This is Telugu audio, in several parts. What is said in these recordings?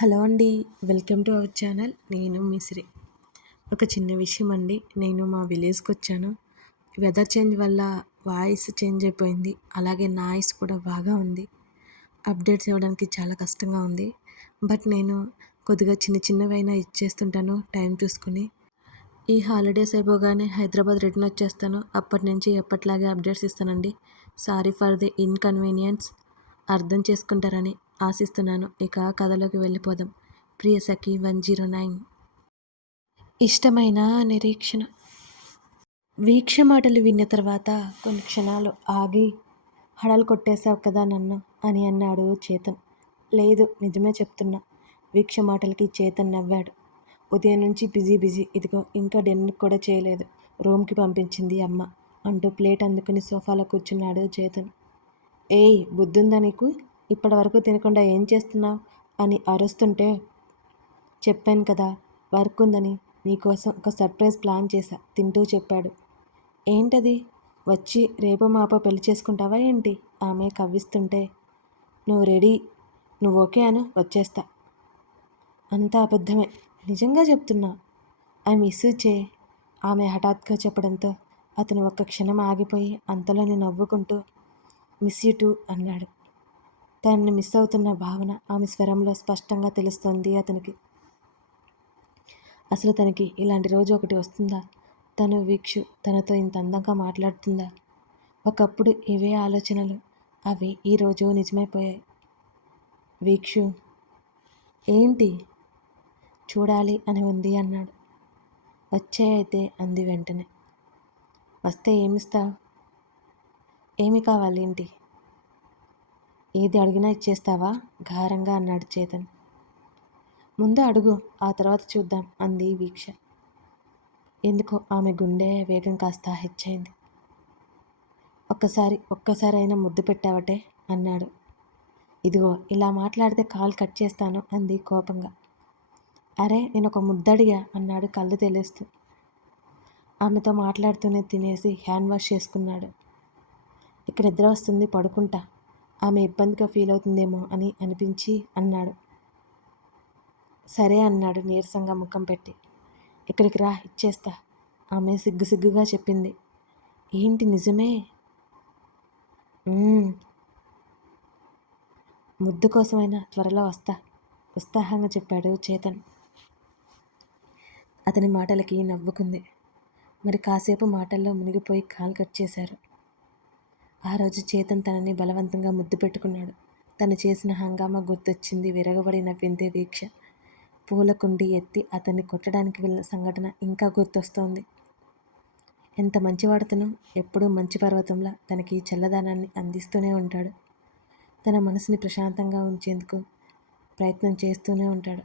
హలో అండి వెల్కమ్ టు అవర్ ఛానల్. నేను మిశ్రీ ఒక చిన్న విషయం అండి నేను మా విలేజ్కి వచ్చాను. వెదర్ చేంజ్ వల్ల వాయిస్ చేంజ్ అయిపోయింది అలాగే నాయిస్ కూడా బాగా ఉంది. అప్డేట్స్ ఇవ్వడానికి చాలా కష్టంగా ఉంది. బట్ నేను కొద్దిగా చిన్న చిన్నవైనా ఇచ్చేస్తుంటాను టైం చూసుకుని. ఈ హాలిడేస్ అయిపోగానే హైదరాబాద్ రిటర్న్ వచ్చేస్తాను. అప్పటి నుంచి ఎప్పట్లాగే అప్డేట్స్ ఇస్తానండి. Sorry for the inconvenience. అర్థం చేసుకుంటారని. ఆశిస్తున్నాను. ఇక కథలోకి వెళ్ళిపోదాం. Priya Sakhi one zero nine. ఇష్టమైన నిరీక్షణ. వీక్ష మాటలు విన్న తర్వాత కొన్ని క్షణాలు ఆగి హడలు కొట్టేశావు కదా నన్ను అని అన్నాడు చేతన్. లేదు నిజమే చెప్తున్నా. వీక్ష మాటలకి చేతన్ నవ్వాడు. ఉదయం నుంచి బిజీ బిజీ. ఇదిగో ఇంకా డిన్నర్ కూడా చేయలేదు. రూమ్కి పంపించింది అమ్మ అంటూ ప్లేట్ అందుకుని సోఫాలో కూర్చున్నాడు చేతన్. ఏయ్ బుద్ధుందా నీకు? ఇప్పటి వరకు తినకుండా ఏం చేస్తున్నావు? అని అరుస్తుంటే చెప్పాను కదా వర్క్ ఉందని నీకోసం ఒక సర్ప్రైజ్ ప్లాన్ చేశా తింటూ చెప్పాడు. ఏంటది? వచ్చి రేపో మాపో పెళ్ళి చేసుకుంటావా ఏంటి? ఆమె కవ్విస్తుంటే నువ్వు రెడీ నువ్వు ఓకే అను వచ్చేస్తా. అంతా అబద్ధమే. నిజంగా చెప్తున్నా. ఐ మిస్ చే. ఆమె హఠాత్గా చెప్పడంతో అతను ఒక్క క్షణం ఆగిపోయి అంతలోనే నవ్వుకుంటూ మిస్ యూ టూ అన్నాడు. తనని మిస్ అవుతున్న భావన ఆమె స్వరంలో స్పష్టంగా తెలుస్తోంది అతనికి. అసలు తనకి ఇలాంటి రోజు ఒకటి వస్తుందా? తను వీక్షు తనతో ఇంత అందంగా మాట్లాడుతుందా? ఒకప్పుడు ఇవే ఆలోచనలు అవి ఈరోజు నిజమైపోయాయి. వీక్షు ఏంటి? చూడాలి అని ఉంది అన్నాడు. వచ్చే అయితే అంది వెంటనే. వస్తే ఏమిస్తావు? ఏమి కావాలి ఏంటి ఏది అడిగినా ఇచ్చేస్తావా? ఘారంగా అన్నాడు చేతన్. ముందు అడుగు ఆ తర్వాత చూద్దాం అంది వీక్ష. ఎందుకో ఆమె గుండె వేగం కాస్త హెచ్చైంది. ఒక్కసారి ఒక్కసారైనా ముద్దు పెట్టావటే? అన్నాడు. ఇదిగో ఇలా మాట్లాడితే కాల్ కట్ చేస్తాను అంది కోపంగా. అరే నేను ఒక ముద్దడిగా అన్నాడు కళ్ళు తెలుస్తూ. ఆమెతో మాట్లాడుతూనే తినేసి హ్యాండ్ వాష్ చేసుకున్నాడు. ఇక్కడ నిద్ర వస్తుంది పడుకుంటా ఆమె ఇబ్బందిగా ఫీల్ అవుతుందేమో అని అనిపించి అన్నాడు. సరే అన్నాడు నీరసంగా ముఖం పెట్టి. ఇక్కడికి రా ఇచ్చేస్తా. ఆమె సిగ్గు సిగ్గుగా చెప్పింది. ఏంటి నిజమే? ముద్దు కోసమైనా త్వరలో వస్తా. ఉత్సాహంగా చెప్పాడు చేతన్. అతని మాటలకి నవ్వుకుంది. మరి కాసేపు మాటల్లో మునిగిపోయి కాల్ కట్ చేశారు. ఆ రోజు చేతన్ తనని బలవంతంగా ముద్దు పెట్టుకున్నాడు. తను చేసిన హంగామా గుర్తొచ్చింది విరగబడిన విందే వీక్ష. పూల కుండి ఎత్తి అతన్ని కొట్టడానికి వెళ్ళిన సంఘటన ఇంకా గుర్తొస్తోంది. ఎంత మంచివాడతను? ఎప్పుడూ మంచి పర్వతంలా తనకి చల్లదనాన్ని అందిస్తూనే ఉంటాడు. తన మనసుని ప్రశాంతంగా ఉంచేందుకు ప్రయత్నం చేస్తూనే ఉంటాడు.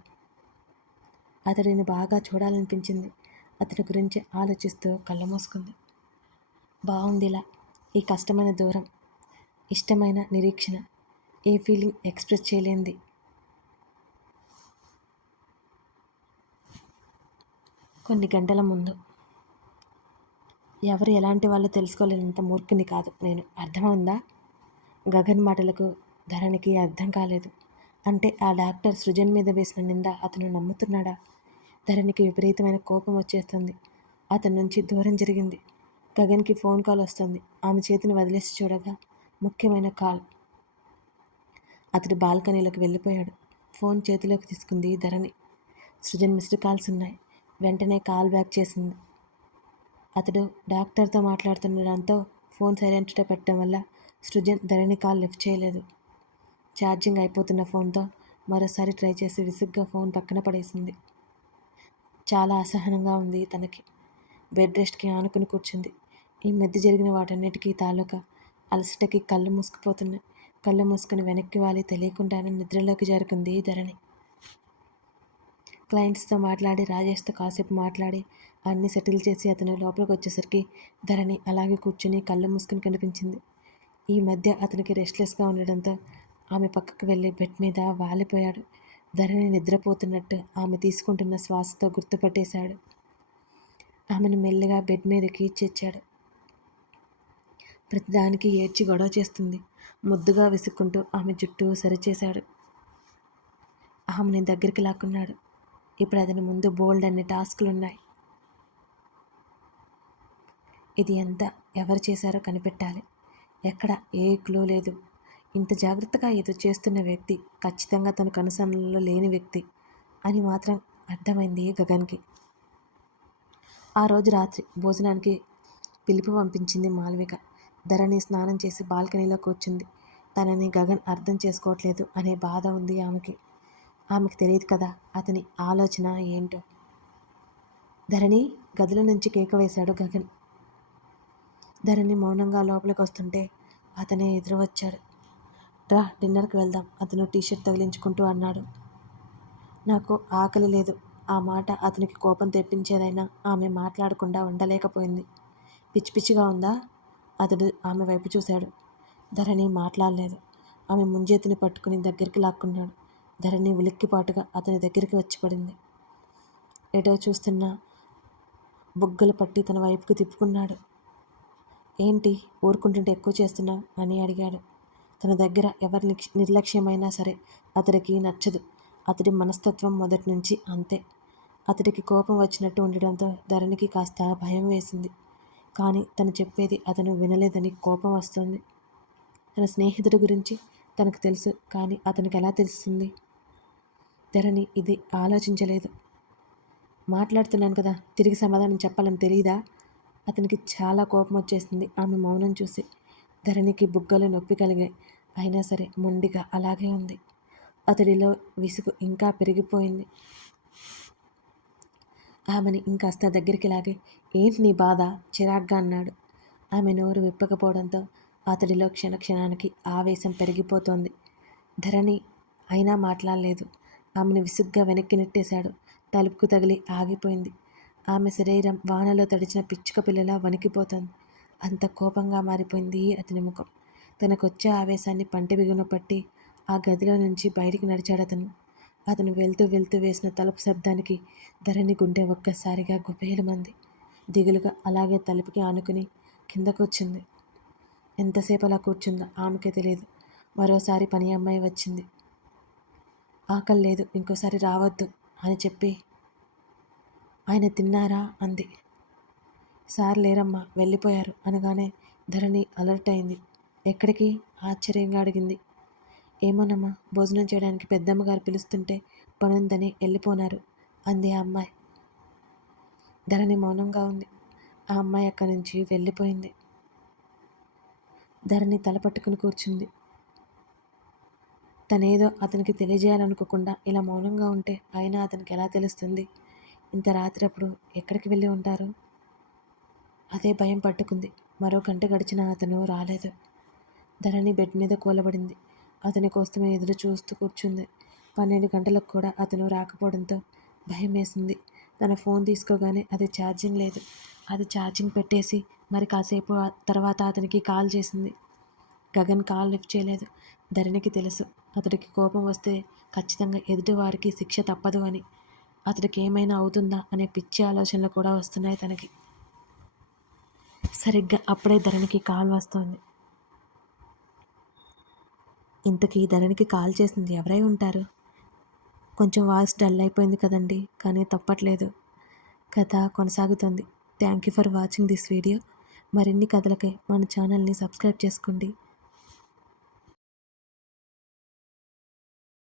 అతడిని బాగా చూడాలనిపించింది. అతడి గురించి ఆలోచిస్తూ కళ్ళ మూసుకుంది. బాగుందిలా ఈ కష్టమైన దూరం ఇష్టమైన నిరీక్షణ ఏ ఫీలింగ్ ఎక్స్ప్రెస్ చేయలేంది. కొన్ని గంటల ముందు. ఎవరు ఎలాంటి వాళ్ళు తెలుసుకోలేనంత మూర్ఖుని కాదు నేను. అర్థమైందా గగన్ మాటలకు ధరణికి అర్థం కాలేదు. అంటే ఆ డాక్టర్ సృజన్ మీద వేసిన నింద అతను నమ్ముతున్నాడా? ధరణికి విపరీతమైన కోపం వచ్చేస్తుంది. అతని నుంచి దూరం జరిగింది. గగన్కి ఫోన్ కాల్ వస్తుంది. ఆమె చేతిని వదిలేసి చూడగా ముఖ్యమైన కాల్. అతడు బాల్కనీలోకి వెళ్ళిపోయాడు. ఫోన్ చేతిలోకి తీసుకుంది ధరణి. సృజన్ మిస్డ్ కాల్స్ ఉన్నాయి. వెంటనే కాల్ బ్యాక్ చేసింది. అతడు డాక్టర్తో మాట్లాడుతుండడంతో ఫోన్ సైలెంట్లో పెట్టడం వల్ల సృజన్ ధరణి కాల్ లిఫ్ట్ చేయలేదు. ఛార్జింగ్ అయిపోతున్న ఫోన్తో మరోసారి ట్రై చేసి విసుగ్గా ఫోన్ పక్కన పడేసింది. చాలా అసహనంగా ఉంది తనకి. బెడ్ రెస్ట్కి ఆనుకుని కూర్చుంది. ఈ మధ్య జరిగిన వాటన్నిటికీ తాలూకా అలసటకి కళ్ళు మూసుకుపోతున్నాయి. కళ్ళు మూసుకుని వెనక్కి వాలి తెలియకుండానే నిద్రలోకి జరుగుంది ధరణి. క్లయింట్స్తో మాట్లాడి రాజేష్తో కాసేపు మాట్లాడి అన్నీ సెటిల్ చేసి అతను లోపలికి వచ్చేసరికి ధరణి అలాగే కూర్చుని కళ్ళు మూసుకుని కనిపించింది. ఈ మధ్య అతనికి రెస్ట్లెస్గా ఉండడంతో ఆమె పక్కకు వెళ్ళి బెడ్ మీద వాలిపోయాడు. ధరణి నిద్రపోతున్నట్టు ఆమె తీసుకుంటున్న శ్వాసతో గుర్తుపట్టేశాడు. ఆమెను మెల్లిగా బెడ్ మీదకి చేర్చాడు. ప్రతిదానికి ఏడ్చి గొడవ చేస్తుంది. ముద్దుగా విసుక్కుంటూ ఆమె జుట్టు సరిచేశాడు. ఆమెని దగ్గరికి లాక్కున్నాడు. ఇప్పుడు అతని ముందు బోల్డ్ అన్ని టాస్క్లు ఉన్నాయి ఇది ఎంత ఎవరు చేశారో కనిపెట్టాలి. ఎక్కడ? ఏ క్లూ లేదు. ఇంత జాగ్రత్తగా ఏదో చేస్తున్న వ్యక్తి ఖచ్చితంగా తన కనుసన్నలో లేని వ్యక్తి అని మాత్రం అర్థమైంది గగన్కి. ఆ రోజు రాత్రి భోజనానికి పిలుపు పంపించింది మాల్విక. ధరణి స్నానం చేసి బాల్కనీలో కూర్చుంది. తనని గగన్ అర్థం చేసుకోవట్లేదు అనే బాధ ఉంది ఆమెకి. ఆమెకు తెలియదు కదా అతని ఆలోచన ఏంటో. ధరణి గదిలో నుంచి కేక వేశాడు గగన్. ధరణి మౌనంగా లోపలికి వస్తుంటే అతనే ఎదురు వచ్చాడు రా డిన్నర్కి వెళ్దాం అతను టీషర్ట్ తగిలించుకుంటూ అన్నాడు. నాకు ఆకలి లేదు. ఆ మాట అతనికి కోపం తెప్పించేదైనా ఆమె మాట్లాడకుండా ఉండలేకపోయింది. పిచ్చి పిచ్చిగా ఉందా? అతడు ఆమె వైపు చూశాడు. ధరణి మాట్లాడలేదు. ఆమె ముంజేతిని పట్టుకుని దగ్గరికి లాక్కున్నాడు. ధరణి ఉలిక్కిపాటుగా అతని దగ్గరికి వచ్చి పడింది. ఎటో చూస్తున్న బుగ్గలు పట్టి తన వైపుకు తిప్పుకున్నాడు. ఏంటి? ఊరుకుంటుంటే ఎక్కువ చేస్తున్నావు? అని అడిగాడు. తన దగ్గర ఎవరి నిర్లక్ష్యమైనా సరే అతడికి నచ్చదు. అతడి మనస్తత్వం మొదటి నుంచి అంతే. అతడికి కోపం వచ్చినట్టు ఉండడంతో ధరణికి కాస్త భయం వేసింది. కానీ తను చెప్పేది అతను వినలేదని కోపం వస్తుంది. తన స్నేహితుడి గురించి తనకు తెలుసు కానీ అతనికి ఎలా తెలుస్తుంది? ధరణి ఇది ఆలోచించలేదు. మాట్లాడుతున్నాను కదా తిరిగి సమాధానం చెప్పాలని తెలియదా అతనికి చాలా కోపం వచ్చేసింది ఆమె మౌనం చూసి. ధరణికి బుగ్గలు నొప్పి కలిగాయి. అయినా సరే మొండిగా అలాగే ఉంది. అతడిలో విసుగు ఇంకా పెరిగిపోయింది. ఆమెని ఇంకాస్త దగ్గరికి లాగి ఏంటి నీ బాధ? చిరాగ్గా అన్నాడు. ఆమె నోరు విప్పకపోవడంతో అతడిలో క్షణక్షణానికి ఆవేశం పెరిగిపోతోంది. ధరణి అయినా మాట్లాడలేదు. ఆమెను విసుగ్గా వెనక్కి నెట్టేశాడు. తలుపుకు తగిలి ఆగిపోయింది. ఆమె శరీరం వానలో తడిచిన పిచ్చుక పిల్లలా వణికిపోతుంది. అంత కోపంగా మారిపోయింది అతని ముఖం. తనకొచ్చే ఆవేశాన్ని పంట బిగున పట్టి ఆ గదిలో నుంచి బయటికి నడిచాడు అతను అతను వెళ్తూ వెళ్తూ వేసిన తలుపు శబ్దానికి ధరణి గుండె ఒక్కసారిగా గుబేలమంది. దిగులుగా అలాగే తలుపుకి ఆనుకుని కిందకొచ్చింది. ఎంతసేపు అలా కూర్చుందో ఆమెకే తెలియదు మరోసారి పని అమ్మాయి వచ్చింది. ఆకలి లేదు ఇంకోసారి రావద్దు అని చెప్పి ఆయన తిన్నారా? అంది. సార్ లేరమ్మా వెళ్ళిపోయారు అనగానే ధరణి అలర్ట్ అయింది. ఎక్కడికి? ఆశ్చర్యంగా అడిగింది. ఏమోనమ్మా భోజనం చేయడానికి పెద్దమ్మగారు పిలుస్తుంటే పనుందని వెళ్ళిపోనారు అంది ఆ అమ్మాయి. ధరణి మౌనంగా ఉంది. ఆ అమ్మాయి అక్కడి నుంచి వెళ్ళిపోయింది. ధరణి తల పట్టుకుని కూర్చుంది. తనేదో అతనికి తెలియజేయాలనుకోకుండా ఇలా మౌనంగా ఉంటే అయినా అతనికి ఎలా తెలుస్తుంది? ఇంత రాత్రి అప్పుడు ఎక్కడికి వెళ్ళి ఉంటారు? అదే భయం పట్టుకుంది. మరో గంట గడిచిన అతను రాలేదు. ధరణి బెడ్ మీద కూలబడింది. అతని కోసమే ఎదురు చూస్తూ కూర్చుంది. పన్నెండు గంటలకు కూడా అతను రాకపోవడంతో భయం వేసింది. తన ఫోన్ తీసుకోగానే అది ఛార్జింగ్ లేదు. అది ఛార్జింగ్ పెట్టేసి మరి కాసేపు తర్వాత అతనికి కాల్ చేసింది. గగన్ కాల్ లిఫ్ట్ చేయలేదు. ధరణికి తెలుసు. అతడికి కోపం వస్తే ఖచ్చితంగా ఎదుటివారికి శిక్ష తప్పదు అని. అతడికి ఏమైనా అవుతుందా అనే పిచ్చి ఆలోచనలు కూడా వస్తున్నాయి తనకి. సరిగ్గా అప్పుడే ధరణికి కాల్ వస్తుంది. ఇంతకీ ధరణికి కాల్ చేసింది ఎవరై ఉంటారు? కొంచెం వాయిస్ డల్ అయిపోయింది కదండి కానీ తప్పట్లేదు. కథ కొనసాగుతుంది. Thank you for watching this video. మరిన్ని కథలకై మన ఛానల్ని సబ్స్క్రైబ్ చేసుకోండి.